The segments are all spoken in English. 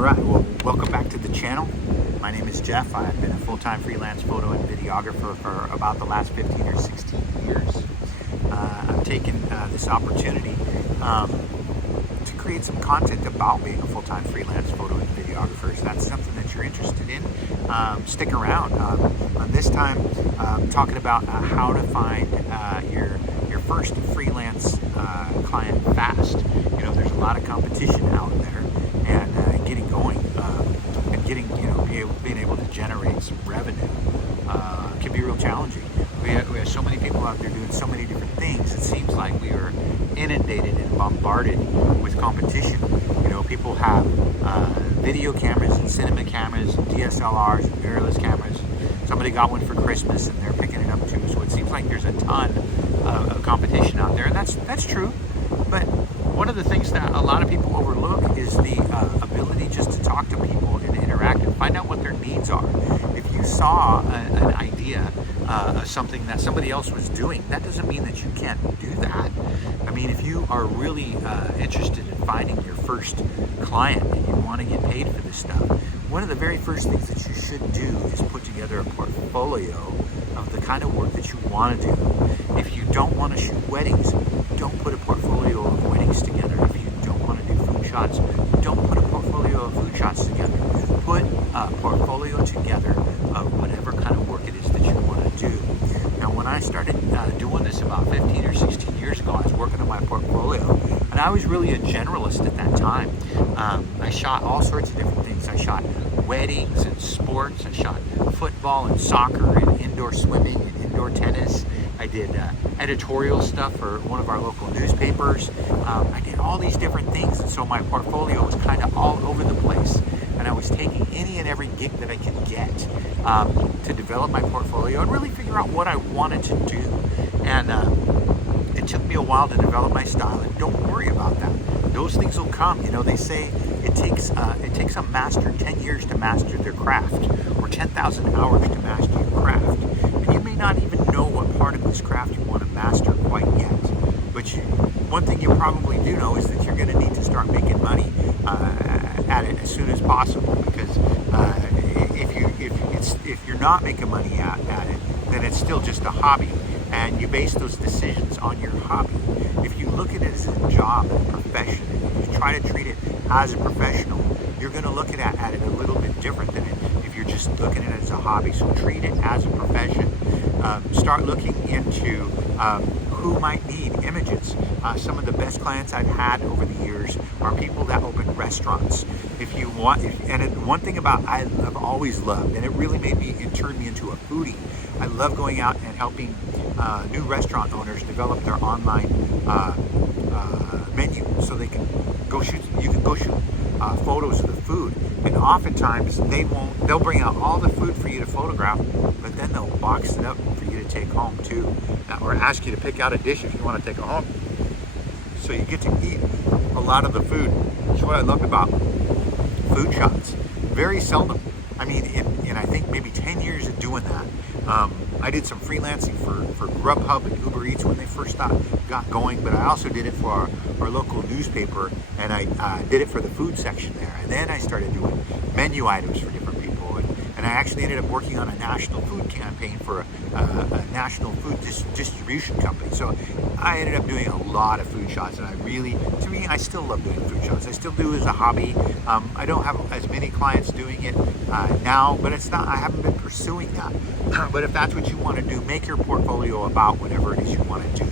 Alright, well, welcome back to the channel. My name is Jeff. I've been a full-time freelance photo and videographer for about the last 15 or 16 years. I've taken this opportunity to create some content about being a full-time freelance photo and videographer. If that's something that you're interested in, stick around. On this time, talking about how to find your first freelance client fast. You know, there's a lot of competition out there, and getting going and getting, being able to generate some revenue can be real challenging. We have so many people out there doing so many different things. It seems like we are inundated and bombarded with competition. You know, people have video cameras and cinema cameras and DSLRs and mirrorless cameras. Somebody got one for Christmas and they're picking it up too. So it seems like there's a ton of competition out there, and that's true. But one of the things that a lot of people overlook is the ability just to talk to people and interact and find out what their needs are. If you saw an idea of something that somebody else was doing, that doesn't mean that you can't do that. I mean, if you are really interested in finding your first client and you want to get paid for this stuff, one of the very first things that you should do is put together a portfolio of the kind of work that you want to do. If you don't want to shoot weddings, don't put a portfolio of weddings together. If you don't want to do food shots, don't put a portfolio of food shots together. Put a portfolio together of whatever kind of work it is that you want to do. Now, when I started doing this about 15 or 16 years ago, I was working on my portfolio, and I was really a generalist at that time. I shot all sorts of different things. I shot weddings and sports. I shot football and soccer and indoor swimming and indoor tennis. I did editorial stuff for one of our local newspapers. I did all these different things, and so my portfolio was kind of all over the place. And I was taking any and every gig that I could get to develop my portfolio and really figure out what I wanted to do. And it took me a while to develop my style, and don't worry about that. Those things will come. You know, they say it takes a master 10 years to master their craft, or 10,000 hours to master your craft. And you may not even know what part of this craft you want to master quite yet. But one thing you probably do know is that you're going to need to start making money at it as soon as possible, because if you're not making money at it, then it's still just a hobby, and you base those decisions on your hobby. If you look at it as a job and a profession, and you try to treat it as a professional, you're going to look at it a little bit different than if you're just looking at it as a hobby. So treat it as a profession. Start looking into who might need images. Some of the best clients I've had over the years are people that open restaurants. If you want, one thing about I've always loved, and it turned me into a foodie. I love going out and helping new restaurant owners develop their online menu, so they can go shoot. You can go shoot photos of the food, and oftentimes they'll bring out all the food for you to photograph, but then they'll box it up for you to take home too, or ask you to pick out a dish if you want to take it home. So you get to eat a lot of the food. That's what I love about food shots. Very seldom. I mean, in I think maybe 10 years of doing that, I did some freelancing for Grubhub and Uber Eats when they first got going, but I also did it for our local newspaper, and I did it for the food section there. And then I started doing menu items for different people, and I actually ended up working on a national food campaign for a national food distribution company. So I ended up doing a lot of food shots, and I still love doing food shots. I still do it as a hobby. I don't have as many clients doing it now, but I haven't been pursuing that. But if that's what you want to do, make your portfolio about whatever it is you want to do.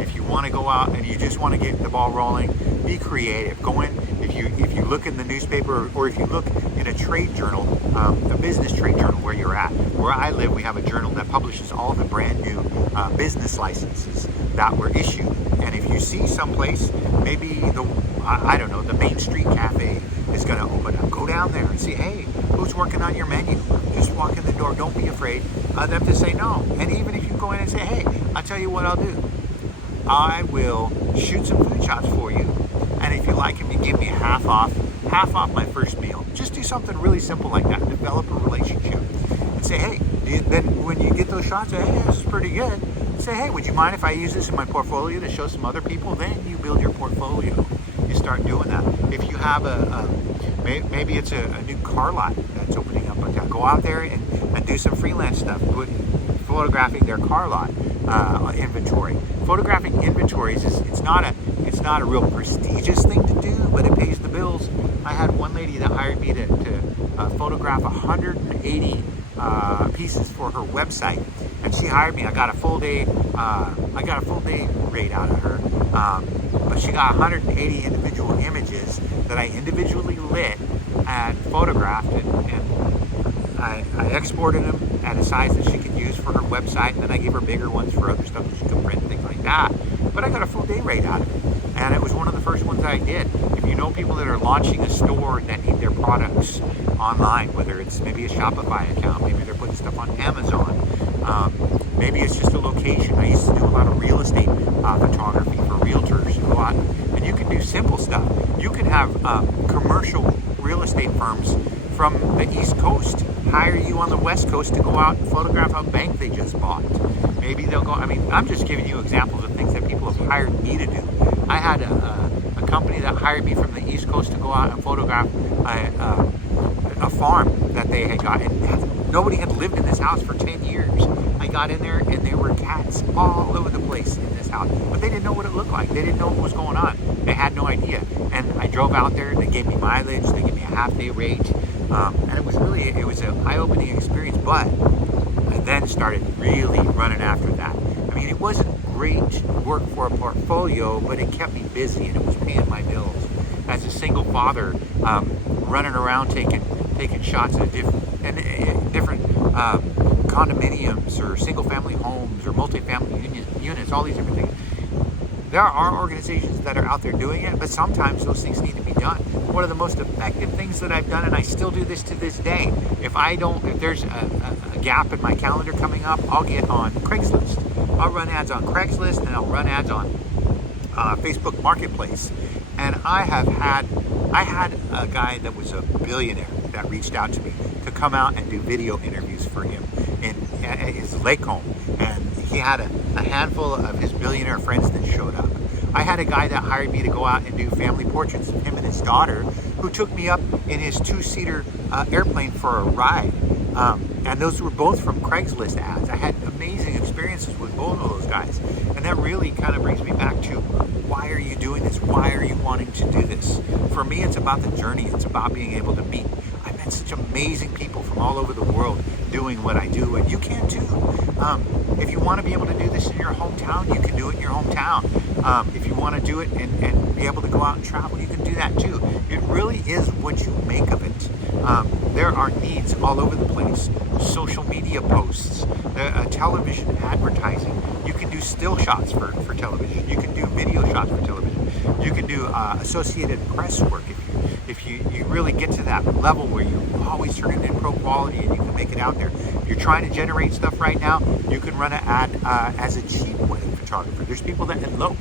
If you want to go out and you just want to get the ball rolling, be creative. Go in, if you look in the newspaper, or if you look in a trade journal, a business trade journal where you're at. Where I live, we have a journal that publishes all the brand new business licenses that were issued. And if you see someplace, maybe the Main Street Cafe is going to open up, go down there and see, hey, who's working on your menu? Just walk in the door. Don't be afraid of them to say no. And even if you go in and say, hey, I'll tell you what I'll do. I will shoot some food shots for you, and if you like them, you give me half off my first meal. Just do something really simple like that. Develop a relationship and say, hey, then when you get those shots, say, hey, this is pretty good. Say, hey, would you mind if I use this in my portfolio to show some other people? Then you build your portfolio. You start doing that. If you have Maybe it's a new car lot that's opening up. Go out there and do some freelance stuff, photographing their car lot inventory. Photographing inventories it's not a real prestigious thing to do, but it pays the bills. I had one lady that hired me to photograph 180 pieces for her website, and she hired me. I got a full day rate out of her, but she got 180 individual images that I individually lit and photographed, and I exported them at a size that she could use for her website, and then I gave her bigger ones for other stuff that she could print, things like that. But I got a full day rate out of it, and it was one of the first ones I did. If you know people that are launching a store that need their products online, whether it's maybe a Shopify account, maybe they're putting stuff on Amazon, maybe it's just a location. I used to do a lot of real estate photography for realtors. You go out and you can do simple stuff. You can have commercial real estate firms from the East Coast hire you on the West Coast to go out and photograph a bank they just bought. Maybe they'll go, I'm just giving you examples of things that people have hired me to do. I had a company that hired me from the East Coast to go out and photograph a farm that they had got. And nobody had lived in this house for 10 years. I got in there and there were cats all over the place in this house, but they didn't know what it looked like. They didn't know what was going on. They had no idea. And I drove out there, they gave me mileage, they gave me a half-day rate. And it was an eye-opening experience, but I then started really running after that. I mean, it wasn't great work for a portfolio, but it kept me busy and it was paying my bills. As a single father, running around taking shots at different condominiums or single-family homes or multi-family units, all these different things. There are organizations that are out there doing it, but sometimes those things need to be done. One of the most effective things that I've done, and I still do this to this day, if there's a gap in my calendar coming up, I'll get on Craigslist. I'll run ads on Craigslist and I'll run ads on Facebook Marketplace. And I had a guy that was a billionaire that reached out to me to come out and do video interviews for him in his lake home. And he had a handful of his billionaire friends that showed up. I had a guy that hired me to go out and do family portraits of him and his daughter, who took me up in his two-seater airplane for a ride. And those were both from Craigslist ads. I had amazing experiences with both of those guys. And that really kind of brings me back to, why are you doing this? Why are you wanting to do this? For me, it's about the journey. It's about being able to meet. I met such amazing people from all over the world doing what I do, and you can too. If you want to be able to do this in your hometown, you can do it in your hometown. If you want to do it and be able to go out and travel, you can do that too. It really is what you make of it. There are needs all over the place. Social media posts, television advertising. You can do still shots for television. You can do video shots for television. You can do Associated Press work if you really get to that level where you always turn it in pro quality and you can make it out there. If you're trying to generate stuff right now, you can run an ad as a cheap wedding photographer. There's people that elope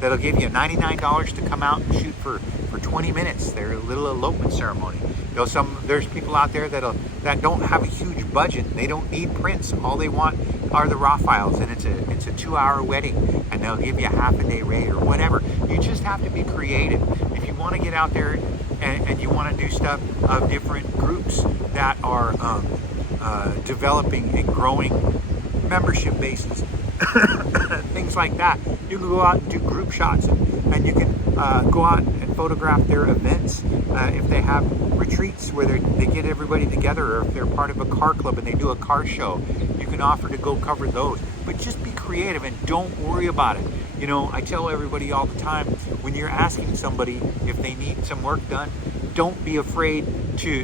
that'll give you $99 to come out and shoot for 20 minutes. They're a little elopement ceremony. There's people out there that don't have a huge budget. They don't need prints. All they want are the raw files, and it's a 2-hour wedding, and they'll give you a half-a-day rate or whatever. You just have to be creative. If you want to get out there and you want to do stuff of different groups that are developing and growing membership bases, things like that, you can go out and do group shots, and you can go out and photograph their events. If they have retreats where they get everybody together, or if they're part of a car club and they do a car show, you can offer to go cover those. But just be creative and don't worry about it. You know, I tell everybody all the time, when you're asking somebody if they need some work done, don't be afraid to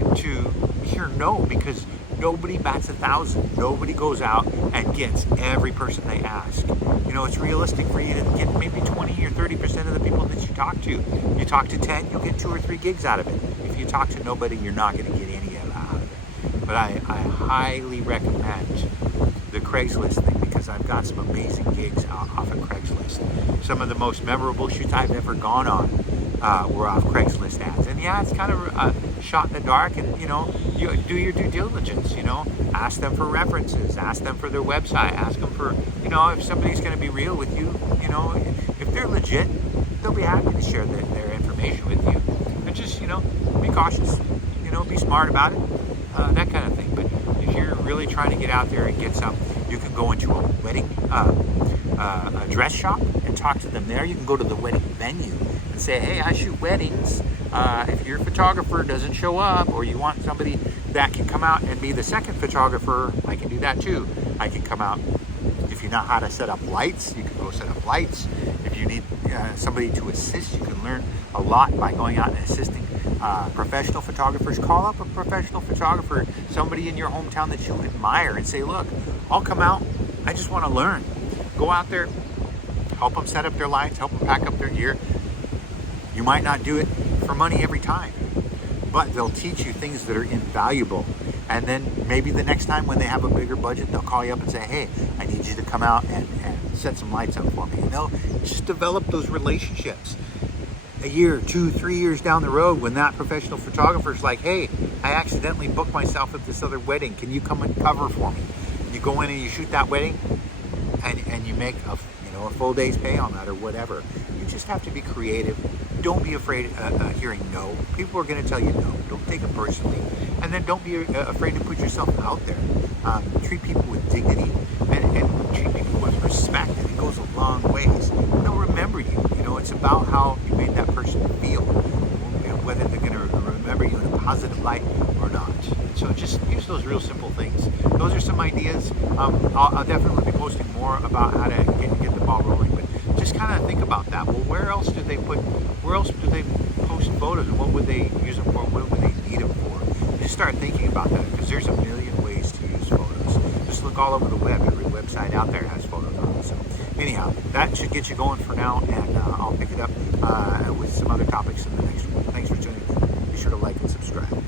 hear no, because nobody bats 1,000. Nobody goes out and gets every person they ask. You know, it's realistic for you to get maybe 20 or 30% of the people that you talk to. You talk to 10, you'll get 2 or 3 gigs out of it. If you talk to nobody, you're not going to get any of that out of it. But I highly recommend the Craigslist thing, because I've got some amazing gigs off of Craigslist. Some of the most memorable shoots I've ever gone on were off Craigslist ads. And yeah, it's kind of shot in the dark, and you do your due diligence. Ask them for references, ask them for their website, ask them for, if somebody's going to be real with you, if they're legit, they'll be happy to share their information with you. And just, be cautious, be smart about it, that kind of thing. But if you're really trying to get out there and get some, you can go into a wedding, a dress shop and talk to them there. You can go to the wedding venue and say, hey, I shoot weddings. If your photographer doesn't show up, or you want somebody that can come out and be the second photographer, I can do that too. I can come out. If you know how to set up lights, you can go set up lights. If you need somebody to assist, you can learn a lot by going out and assisting professional photographers. Call up a professional photographer, somebody in your hometown that you admire, and say, look, I'll come out. I just want to learn. Go out there, help them set up their lights, help them pack up their gear. You might not do it for money every time, but they'll teach you things that are invaluable. And then maybe the next time when they have a bigger budget, they'll call you up and say, hey, I need you to come out and set some lights up for me. Just develop those relationships. A year, 2, 3 years down the road, when that professional photographer's like, hey, I accidentally booked myself at this other wedding. Can you come and cover for me? You go in and you shoot that wedding, and you make a full day's pay on that or whatever. You just have to be creative. Don't be afraid of hearing no. People are going to tell you no. Don't take it personally. And then don't be afraid to put yourself out there. Treat people with dignity and treat people with respect. And it goes a long ways. They'll remember you. It's about how you made that person feel, and whether they're going to remember you in a positive light or not. So just use those real simple things. Those are some ideas. I'll definitely be posting more about how to get the ball rolling, but just kind of think about that. Well, where else do they post photos, and what would they use them for? What would they need them for? Just start thinking about that, because there's a million ways to use photos. Just look all over the web. Every website out there has photos on it. So anyhow, that should get you going for now, and I'll pick it up with some other topics in the next